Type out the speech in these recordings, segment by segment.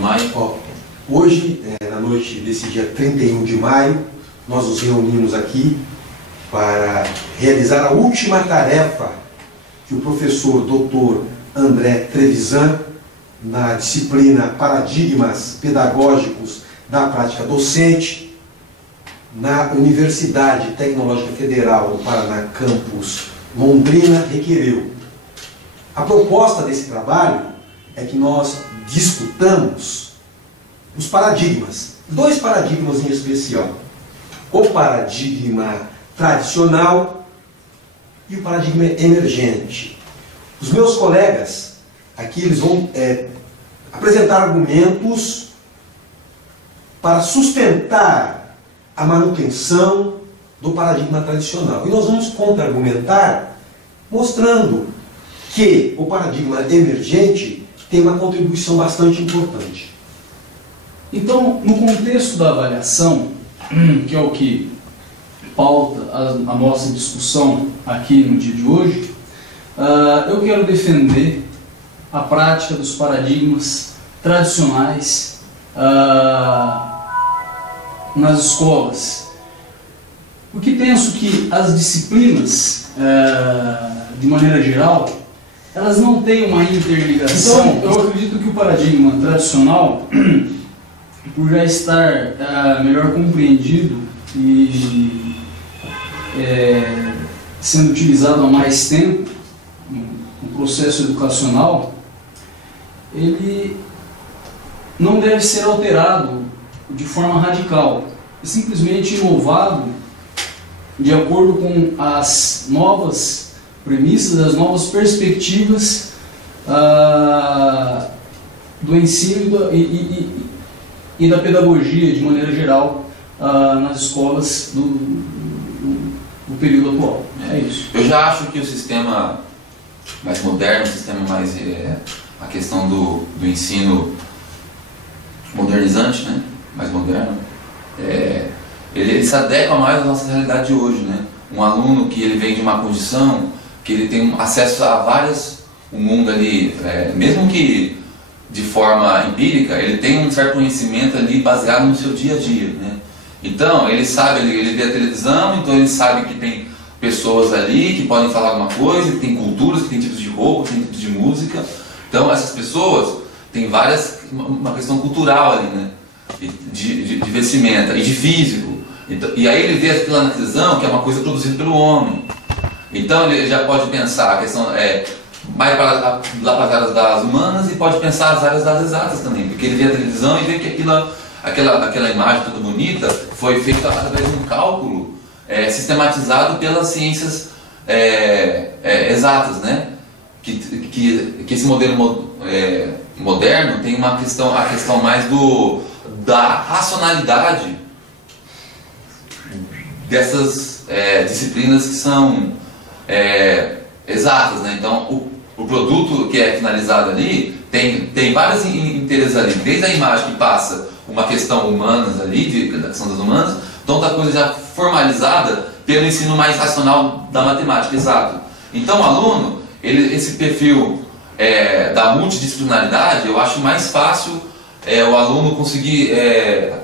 maio? Hoje, na noite desse dia 31 de maio, nós nos reunimos aqui para realizar a última tarefa que o professor Dr. André Trevisan, na disciplina Paradigmas Pedagógicos da Prática Docente, na Universidade Tecnológica Federal do Paraná, campus Londrina, requereu. A proposta desse trabalho é que nós discutamos os paradigmas, dois paradigmas em especial: o paradigma tradicional e o paradigma emergente. Os meus colegas aqui, eles vão apresentar argumentos para sustentar a manutenção do paradigma tradicional. E nós vamos contra-argumentar mostrando que o paradigma emergente tem uma contribuição bastante importante. Então, no contexto da avaliação, que é o que pauta a nossa discussão aqui no dia de hoje, eu quero defender a prática dos paradigmas tradicionais nas escolas. Porque penso que as disciplinas, de maneira geral, elas não têm uma interligação. Então, eu acredito que o paradigma tradicional, por já estar melhor compreendido e sendo utilizado há mais tempo no processo educacional, ele não deve ser alterado de forma radical, é simplesmente inovado de acordo com as novas premissas, as novas perspectivas do ensino e da pedagogia de maneira geral nas escolas do período atual. É isso. Eu já acho que o sistema mais moderno, o sistema mais a questão do ensino modernizante, né? Mais moderno, ele se adequa mais à nossa realidade de hoje, né? Um aluno que ele vem de uma condição que ele tem acesso a o mundo ali, mesmo que de forma empírica, ele tem um certo conhecimento ali baseado no seu dia a dia, né? Então, ele sabe, ele vê a televisão, então ele sabe que tem pessoas ali que podem falar alguma coisa, que tem culturas, que tem tipos de roupa, que tem tipos de música. Então, essas pessoas têm uma questão cultural ali, né? De vestimenta e de físico. Então, e aí ele vê aquilo na televisão, que é uma coisa produzida pelo homem. Então, ele já pode pensar a questão mais lá para as áreas das humanas, e pode pensar as áreas das exatas também, porque ele vê a televisão e vê que aquela imagem toda bonita foi feita através de um cálculo sistematizado pelas ciências exatas, né? Que esse modelo moderno tem a questão mais da racionalidade dessas disciplinas que são exatas, né? Então o produto que é finalizado ali tem vários interesses ali, desde a imagem que passa uma questão humanas ali, da questão das humanas, então outra coisa já formalizada pelo ensino mais racional da matemática, exato. Então o aluno, esse perfil da multidisciplinaridade, eu acho mais fácil o aluno conseguir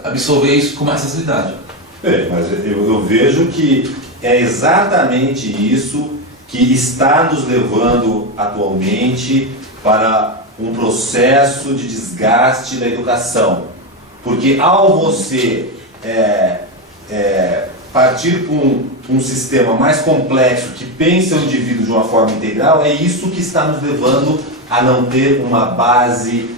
absorver isso com mais facilidade. Mas eu vejo que é exatamente isso que está nos levando atualmente para um processo de desgaste da educação. Porque ao você partir para um sistema mais complexo que pensa o indivíduo de uma forma integral, é isso que está nos levando a não ter uma base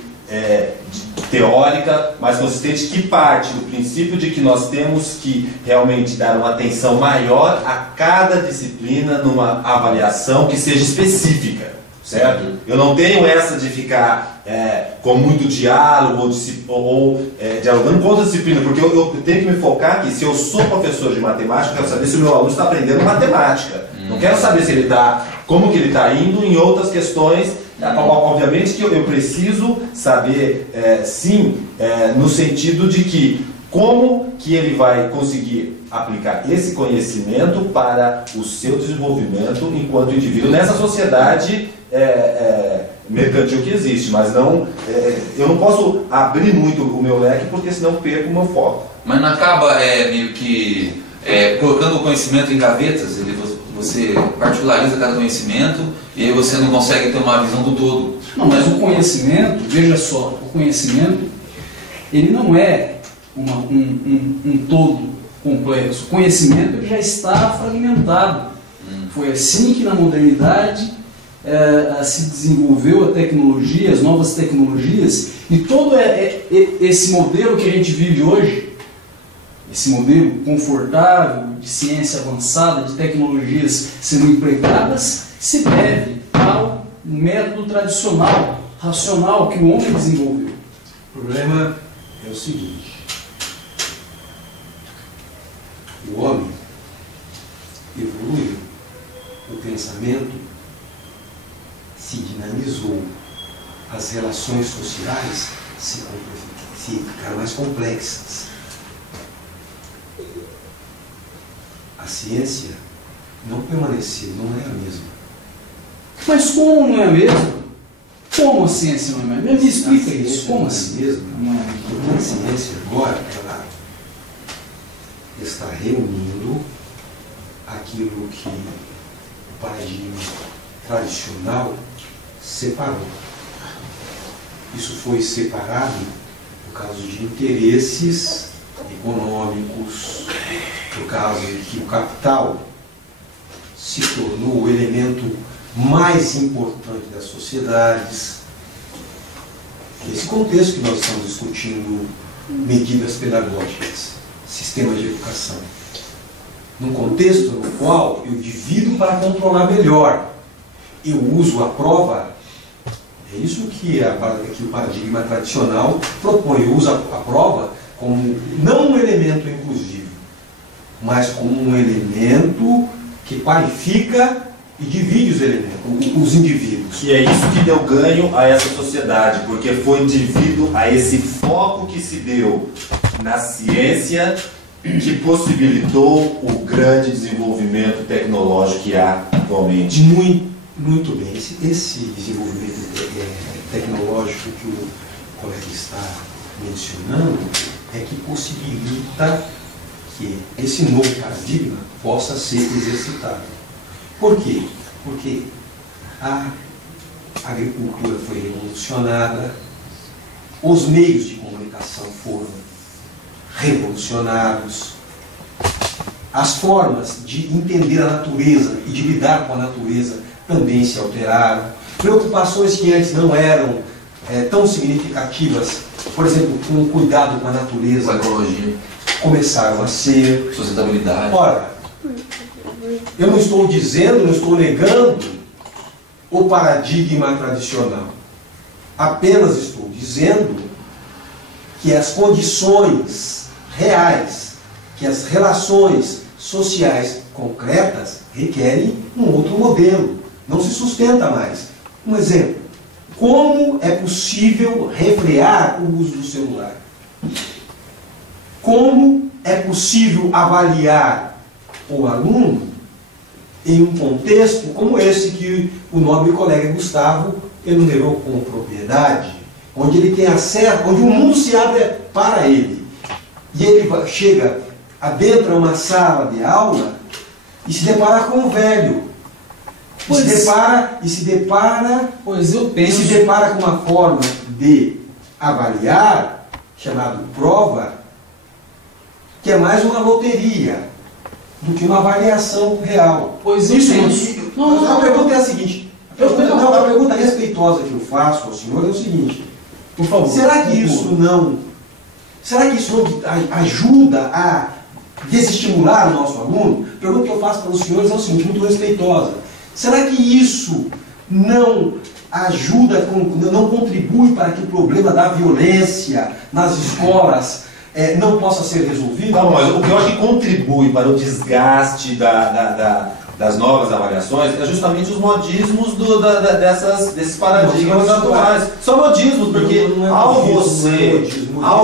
teórica mais consistente, que parte do princípio de que nós temos que realmente dar uma atenção maior a cada disciplina numa avaliação que seja específica, certo? Eu não tenho essa de ficar com muito diálogo ou dialogando com outra disciplina, porque eu tenho que me focar que, se eu sou professor de matemática, eu quero saber se o meu aluno está aprendendo matemática. Não quero saber se ele está, como que ele está indo em outras questões. Obviamente que eu preciso saber, sim, no sentido de que como que ele vai conseguir aplicar esse conhecimento para o seu desenvolvimento enquanto indivíduo nessa sociedade mercantil que existe, mas não eu não posso abrir muito o meu leque, porque senão eu perco o meu foco. Mas não acaba meio que colocando o conhecimento em gavetas, você particulariza cada conhecimento e aí você não consegue ter uma visão do todo. Não, mas o conhecimento, veja só, o conhecimento, ele não é um todo complexo. O conhecimento ele já está fragmentado. Foi assim que na modernidade se desenvolveu a tecnologia, as novas tecnologias, e todo esse modelo que a gente vive hoje, esse modelo confortável, de ciência avançada, de tecnologias sendo empregadas, se deve ao método tradicional, racional, que o homem desenvolveu. O problema é o seguinte: o homem evoluiu, o pensamento se dinamizou, as relações sociais se ficaram mais complexas. A ciência não permaneceu, não é a mesma. Mas como não é mesmo? Como a ciência não é mesmo? Me explica isso. Como assim? Não é mesmo? Porque a ciência agora ela está reunindo aquilo que o paradigma tradicional separou. Isso foi separado por causa de interesses econômicos, por causa de que o capital se tornou o elemento mais importante das sociedades. Nesse contexto que nós estamos discutindo medidas pedagógicas, sistema de educação. Num contexto no qual eu divido para controlar melhor, eu uso a prova. É isso que o paradigma tradicional propõe. Eu uso a prova como não um elemento inclusivo, mas como um elemento que qualifica e divide os indivíduos. E é isso que deu ganho a essa sociedade, porque foi devido a esse foco que se deu na ciência que possibilitou o grande desenvolvimento tecnológico que há atualmente. Muito bem. Esse desenvolvimento tecnológico que o colega está mencionando é que possibilita que esse novo paradigma possa ser exercitado. Por quê? Porque a agricultura foi revolucionada, os meios de comunicação foram revolucionados, as formas de entender a natureza e de lidar com a natureza também se alteraram. Preocupações que antes não eram tão significativas, por exemplo, com o cuidado com a natureza, Com a ecologia, começaram a ser. sustentabilidade. Ora, eu não estou dizendo, não estou negando o paradigma tradicional. Apenas estou dizendo que as condições reais, que as relações sociais concretas requerem um outro modelo. Não se sustenta mais. Um exemplo: como é possível refrear o uso do celular? Como é possível avaliar o aluno em um contexto como esse que o nobre colega Gustavo enumerou com propriedade, onde ele tem acesso, onde o mundo se abre para ele, e ele adentra uma sala de aula e se depara com o velho, e se depara com uma forma de avaliar, chamado prova, que é mais uma loteria do que uma avaliação real. Pois eu penso. A pergunta é a seguinte: a pergunta respeitosa que eu faço ao senhor é o seguinte: por favor, será que isso não ajuda a desestimular o nosso aluno? A pergunta que eu faço para os senhores é o seguinte, muito respeitosa: será que isso não ajuda, não contribui para que o problema da violência nas escolas não possa ser resolvido? Não, mas o que eu acho que contribui para o desgaste das novas avaliações é justamente os modismos desses paradigmas atuais. São modismos, porque ao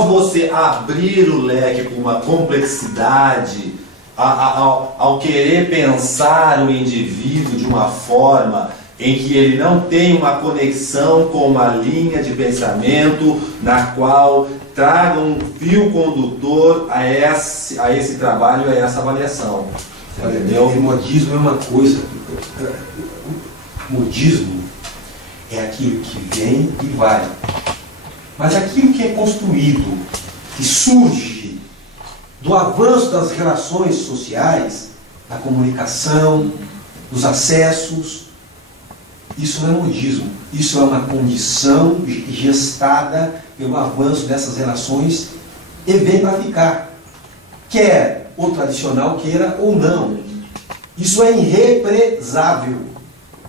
você abrir o leque com uma complexidade, ao querer pensar o indivíduo de uma forma em que ele não tem uma conexão com uma linha de pensamento na qual traga um fio condutor a esse trabalho, a essa avaliação. Entendeu? O modismo é uma coisa. O modismo é aquilo que vem e vai. Mas aquilo que é construído, que surge do avanço das relações sociais, da comunicação, dos acessos, isso não é modismo. Isso é uma condição gestada pelo avanço dessas relações e vem para ficar. Quer o tradicional queira ou não. Isso é irrepresável.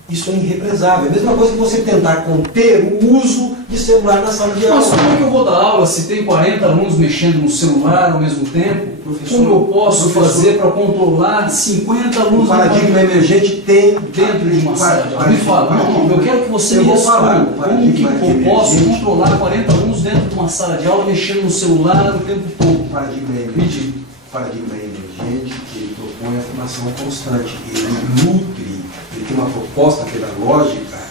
Isso é irrepresável. É a mesma coisa que você tentar conter o uso de celular na sala de aula. Mas como é que eu vou dar aula se tem 40 alunos mexendo no celular ao mesmo tempo? Como eu posso fazer para controlar 50 alunos? O paradigma emergente tem dentro de uma sala de aula. Me fala, eu quero que você me responda. Como que eu posso controlar 40 alunos dentro de uma sala de aula mexendo no celular o tempo todo? O paradigma emergente, ele propõe a formação constante. Ele nutre, ele tem uma proposta pedagógica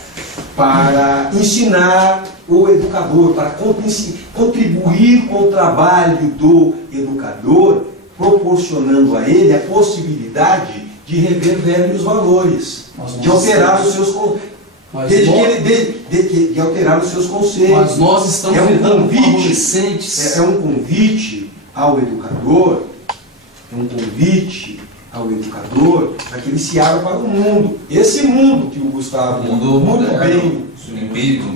para ensinar o educador, para contribuir com o trabalho do educador, proporcionando a ele a possibilidade de rever velhos valores, de alterar os seus de alterar os seus conceitos. Mas nós estamos lidando com adolescentes. É um convite ao educador, para que ele se abra para o mundo. Esse mundo que o Gustavo muito bem, empírico,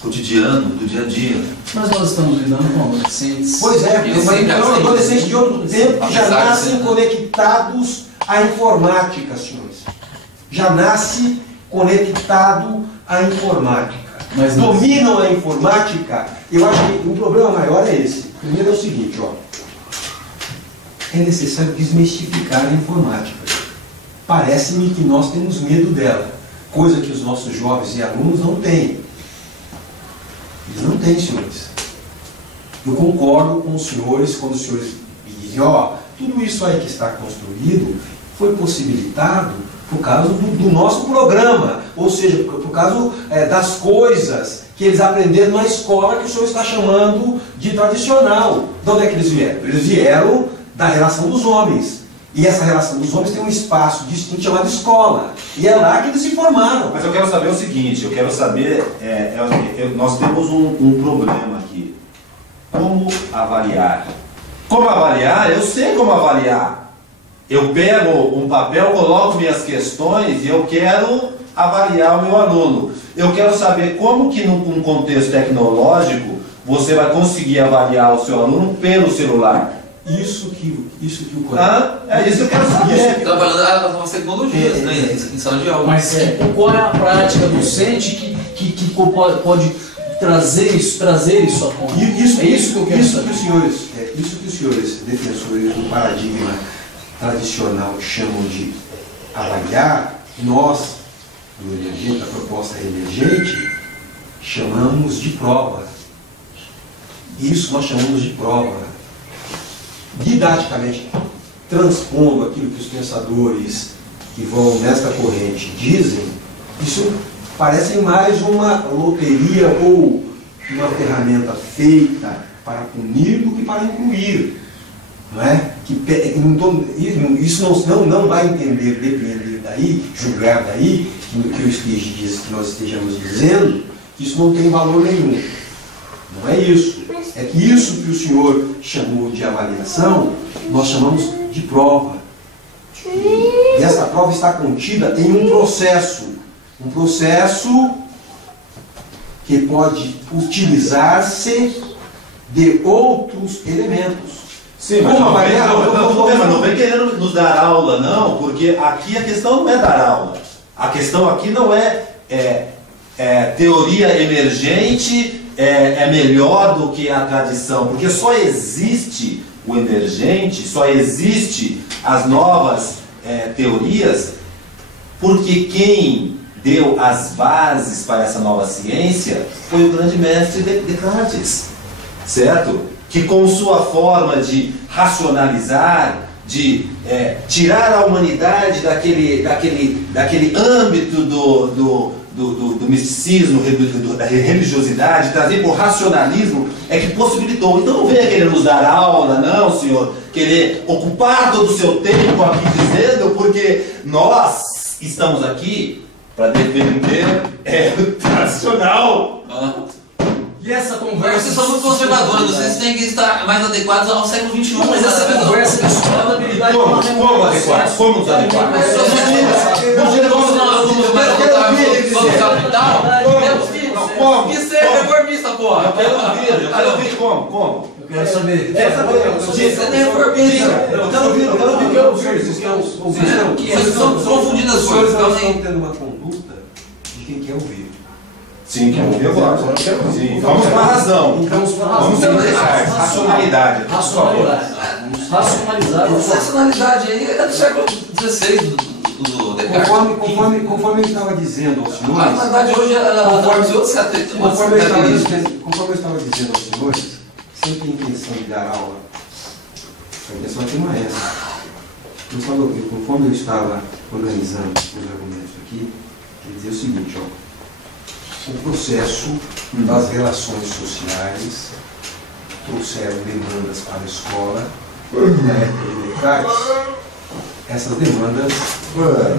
cotidiano, do dia a dia. Mas nós estamos lidando com adolescentes. Pois é, mas adolescentes de outro tempo que já nascem conectados à informática, senhores. Já nasce conectado à informática. Mas dominam a informática. Eu acho que o problema maior é esse. Primeiro é o seguinte, ó. É necessário desmistificar a informática. Parece-me que nós temos medo dela, coisa que os nossos jovens e alunos não têm. Eles não têm, senhores. Eu concordo com os senhores quando os senhores dizem, ó, tudo isso aí que está construído foi possibilitado por causa do nosso programa, ou seja, por causa das coisas que eles aprenderam na escola que o senhor está chamando de tradicional. De onde é que eles vieram? Eles vieram da relação dos homens. E essa relação dos homens tem um espaço distinto chamado escola. E é lá que eles se formaram. Mas eu quero saber o seguinte, eu quero saber, nós temos um problema aqui. Como avaliar? Como avaliar? Eu sei como avaliar. Eu pego um papel, coloco minhas questões e eu quero avaliar o meu aluno. Eu quero saber como que num contexto tecnológico você vai conseguir avaliar o seu aluno pelo celular. Isso que o colega... é isso que eu quero saber. Trabalhando as tecnologias, né, em sala de aula. Mas qual é a prática docente que pode trazer isso à tona? É isso que eu quero saber. Isso que os senhores defensores do paradigma tradicional chamam de avaliar, nós, do emergente, da proposta emergente, chamamos de prova. Isso nós chamamos de prova. Didaticamente, transpondo aquilo que os pensadores que vão nesta corrente dizem, isso parece mais uma loteria ou uma ferramenta feita para punir do que para incluir. Não é? Isso não vai depender daí, julgar daí, que nós estejamos dizendo, que isso não tem valor nenhum. Não é isso. É que isso que o senhor chamou de avaliação, nós chamamos de prova. E essa prova está contida em um processo que pode utilizar-se de outros elementos. Sim, mas não vem querendo nos dar aula, não, porque aqui a questão não é dar aula. A questão aqui não é teoria emergente é melhor do que a tradição, porque só existe o emergente, só existe as novas teorias, porque quem deu as bases para essa nova ciência foi o grande mestre Descartes, certo? Que com sua forma de racionalizar, de tirar a humanidade daquele âmbito do misticismo, da religiosidade, trazer para o racionalismo, é que possibilitou. Então não venha querer nos dar aula, não, senhor, querer ocupar todo o seu tempo aqui dizendo, porque nós estamos aqui para defender o tradicional. E essa conversa... Vocês são muito conservadores, vocês têm que estar mais adequados ao século XXI. Mas essa conversa de sustentabilidade... Como adequar? Como nos adequar? Vamos capital? Que ser reformista, porra! Eu quero ouvir como? Eu quero saber. Você é reformista. Eu quero ouvir. Vocês estão confundindo as Os coisas. senhores estão tendo uma conduta de quem quer ouvir. Sim, quer ouvir agora. Sim, vamos para a razão. Vamos deixar racionalidade. Racionalizar. Essa racionalidade aí é do século XVI, do Descartes. Conforme ele estava dizendo aos A senhores, racionalidade hoje conforme eu estava dizendo aos senhores, sem ter intenção de dar aula, a intenção aqui não é essa. Conforme eu estava organizando os argumentos aqui, quer dizer o seguinte, o processo das relações sociais trouxeram demandas para a escola, na época de Descartes, essas demandas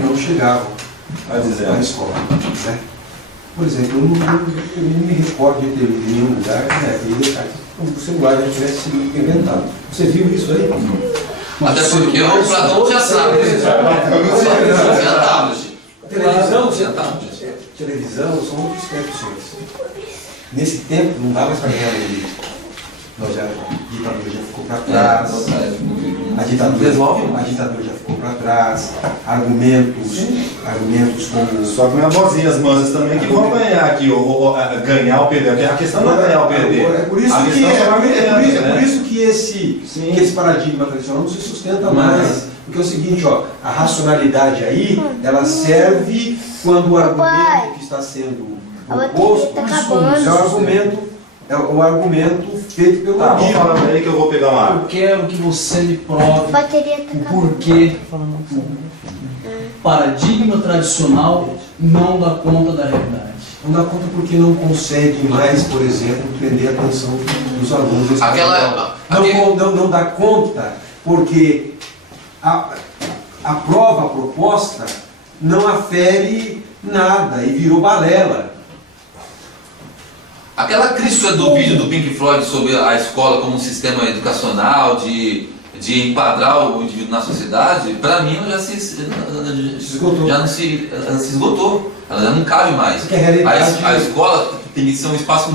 não chegavam à escola. Né? Por exemplo, eu não me recordo de ter lido em nenhum lugar que na época de Descartes o celular já tivesse sido inventado. Você viu isso aí? Até porque o Platão tinha tablet. Televisão são outras questões. Nesse tempo não dava para ganhar dinheiro. A ditadura já ficou para trás. A ditadura já ficou para trás. Argumentos como. Só que minhas vozinhas mansas também que vão ganhar aqui, ganhar ou perder. A questão não é ganhar ou perder. É por isso que esse paradigma tradicional não se sustenta mais. Porque é o seguinte, a racionalidade aí, ela serve quando o argumento que está sendo proposto é o argumento feito pelo amigo. Falando aí que eu vou pegar uma água. Eu quero que você me prove o porquê o paradigma tradicional não dá conta da realidade. Não dá conta porque não consegue mais, por exemplo, prender a atenção dos alunos. Não dá conta porque a prova proposta não afere nada e virou balela. Aquela crítica do vídeo do Pink Floyd sobre a escola como um sistema educacional de enquadrar o indivíduo na sociedade, para mim já se esgotou. Ela se esgotou. Ela já não cabe mais. A escola tem que ser um espaço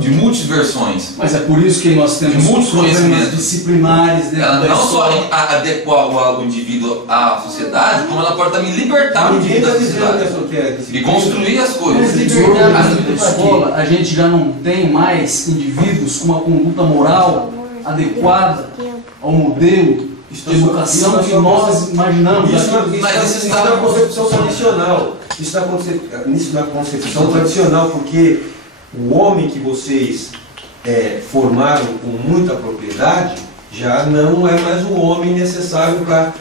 de multiversões. Mas é por isso que nós temos muitos conhecimentos disciplinares dentro ela da não escola. só adequar o indivíduo à sociedade, como ela pode também libertar o indivíduo da sociedade e construir as coisas. Na escola, a gente já não tem mais indivíduos com uma conduta moral adequada ao modelo de educação que nós imaginamos. Isso está na concepção tradicional. Isso na concepção tradicional, porque o homem que vocês formaram com muita propriedade já não é mais o homem necessário para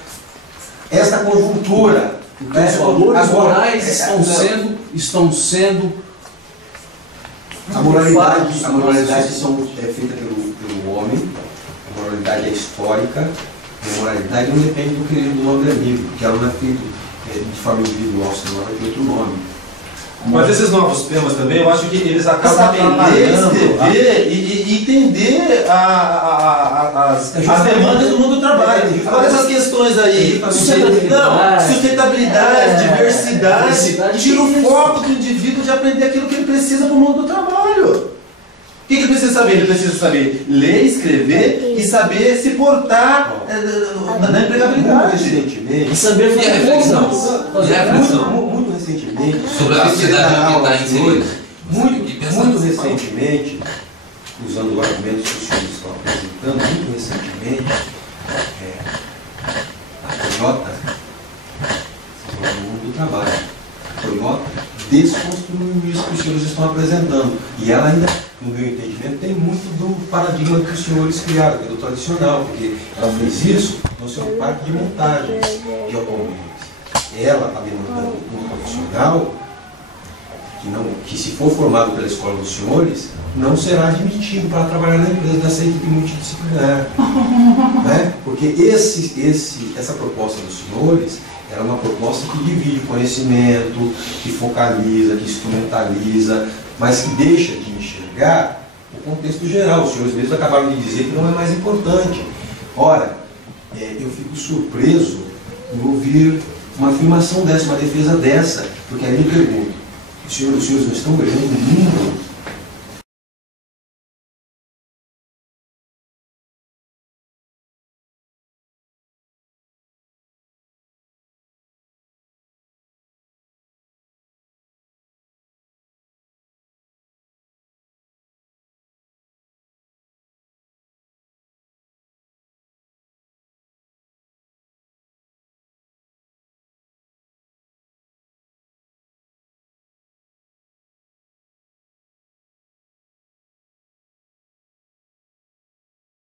esta conjuntura. Os valores morais estão sendo a moralidade é feita pelo homem, a moralidade é histórica, a moralidade não depende do querido do nome do amigo, porque ela não é feita de forma individual, senão ela tem outro nome. Mas esses novos temas também, eu acho que eles acabam atrapalhando e entender as demandas do mundo do trabalho. Olha essas questões aí. Sustentabilidade, diversidade, tira o foco do indivíduo de aprender aquilo que ele precisa para o mundo do trabalho. O que ele precisa saber? Ele precisa saber ler, escrever e saber se portar na empregabilidade. Recentemente, e saber fazer reflexão. Muito recentemente, sobre a sociedade que está inserida. Muito recentemente, usando argumentos que os senhores estão apresentando, muito recentemente, a Toyota, no mundo do trabalho, a Toyota desconstruiu isso que os senhores estão apresentando. E ela ainda no meu entendimento, tem muito do paradigma que os senhores criaram, que é do tradicional, porque ela fez isso no seu parque de montagens de automóveis. Ela está demandando um profissional que, se for formado pela escola dos senhores, não será admitido para trabalhar na empresa dessa equipe multidisciplinar. Né? Porque essa proposta dos senhores era uma proposta que divide o conhecimento, que focaliza, que instrumentaliza, mas que deixa de enxergar o contexto geral. Os senhores mesmos acabaram de dizer que não é mais importante. Ora, eu fico surpreso em ouvir uma afirmação dessa, uma defesa dessa, porque aí me pergunto, os senhores não estão olhando o número